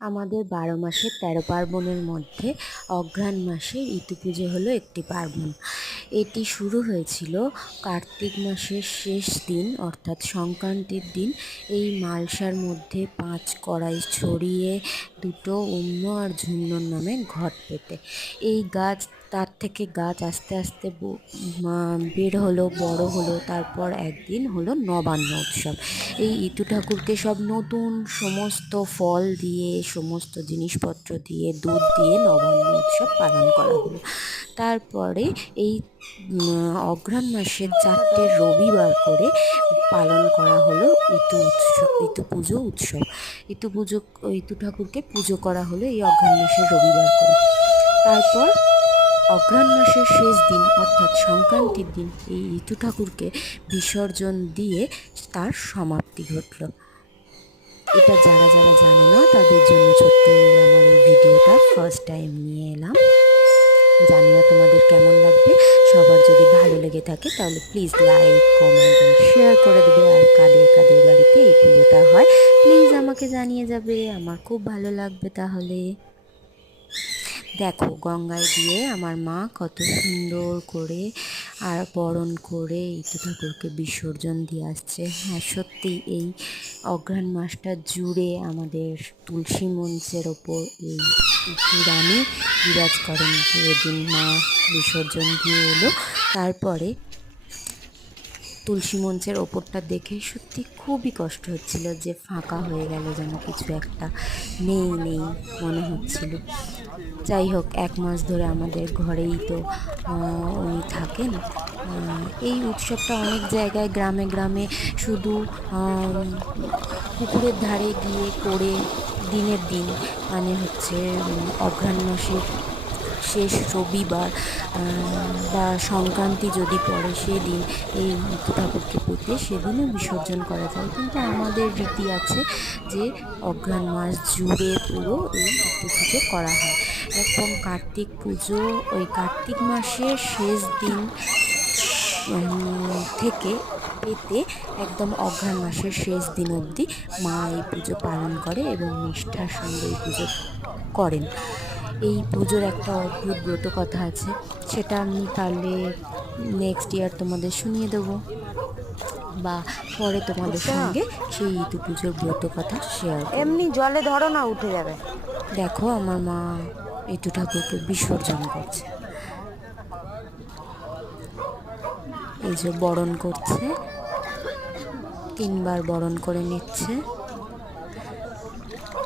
আমাদের ১২ মাসের ১৩ পার্বণের মধ্যে অঘ্রাণ মাসে ইতু পুজো হলো একটি পার্বণ। এটি শুরু হয়েছিল কার্তিক মাসের শেষ দিন অর্থাৎ সংক্রান্তির দিন। এই মালসার মধ্যে ৫ কড়াই ছড়িয়ে দুটো অন্য আর ঝুন্নর নামে ঘট পেতে এই গাছ তার থেকে গাছ আস্তে আস্তে বের হলো, বড় হলো। তারপর একদিন হলো নবান্ন উৎসব। এই ইতু ঠাকুরকে সব নতুন সমস্ত ফল দিয়ে, সমস্ত জিনিসপত্র দিয়ে, দুধ দিয়ে নবান্ন উৎসব পালন করা হলো। তারপরে এই অঘ্রাণ মাসের ৪টে রবিবার করে পালন করা হলো ইতু পুজো উৎসব। ইতু ঠাকুরকে পুজো করা হলো এই অঘ্রাণ মাসের রবিবার করে। তারপর অঘ্রাণ মাসের শেষ দিন অর্থাৎ সংক্রান্তির দিন এই ইতু ঠাকুরকে বিসর্জন দিয়ে তার সমাপ্তি ঘটল। এটা যারা যারা জানে না তাদের জন্য ছোট্ট আমার এই ভিডিওটা ফার্স্ট টাইম নিয়ে এলাম। জানি না তোমাদের কেমন লাগবে। সবার যদি ভালো লেগে থাকে তাহলে please like, comment and share করে দেবে। আর কাদের কাদের বাড়িতে এই পুজোটা হয় প্লিজ আমাকে জানিয়ে যাবে, আমার খুব ভালো লাগবে। তাহলে দেখো গঙ্গায় গিয়ে আমার মা কত সুন্দর করে আর বরণ করে ইতু ঠাকুরকে বিসর্জন দিয়ে আসছে। হ্যাঁ, সত্যি এই অঘ্রাণ মাসটা জুড়ে আমাদের তুলসী মঞ্চের ওপর এই ইতু রানী বিরাজ করেন। যেদিন মা বিসর্জন দিয়ে এলো তারপরে তুলসী মঞ্চের ওপরটা দেখে সত্যি খুবই কষ্ট হচ্ছিল যে ফাঁকা হয়ে গেল, যেন কিছু একটা নেই নেই মনে হচ্ছিল। যাই হোক, ১ মাস ধরে আমাদের ঘরেই তো উনি থাকেন। এই উৎসবটা অনেক জায়গায় গ্রামে গ্রামে শুধু পুকুরের ধারে গিয়ে করে দিনের দিন মানে হচ্ছে অঘ্রাণ মাসের শেষ রবিবার বা সংক্রান্তি যদি পড়ে সেদিন এই ইতু ঠাকুরকে পেতে সেদিনও বিসর্জন করা যায়। কিন্তু আমাদের রীতি আছে যে অঘ্রাণ মাস জুড়ে পুরো এই ইতু পুজো করা হয়। এবং কার্তিক পুজো ওই কার্তিক মাসের শেষ দিন থেকে পেতে একদম অঘ্রাণ মাসের শেষ দিন অবধি মা এই পুজো পালন করে এবং নিষ্ঠার সঙ্গে এই পুজো করেন। এই পুজোর একটা অদ্ভুত ব্রত কথা আছে, সেটা আমি পারলে নেক্সট ইয়ার তোমাদের শুনিয়ে দেবো বা পরে তোমাদের সঙ্গে সেই ইতু পুজোর ব্রত কথা শেয়ার করব। এমনি জলে ধরো না, উঠে যাবে। দেখো আমার মা ইতু ঠাকুরকে বিসর্জন করছে, এই যে বরণ করছে, ৩ বার বরণ করে নিচ্ছে।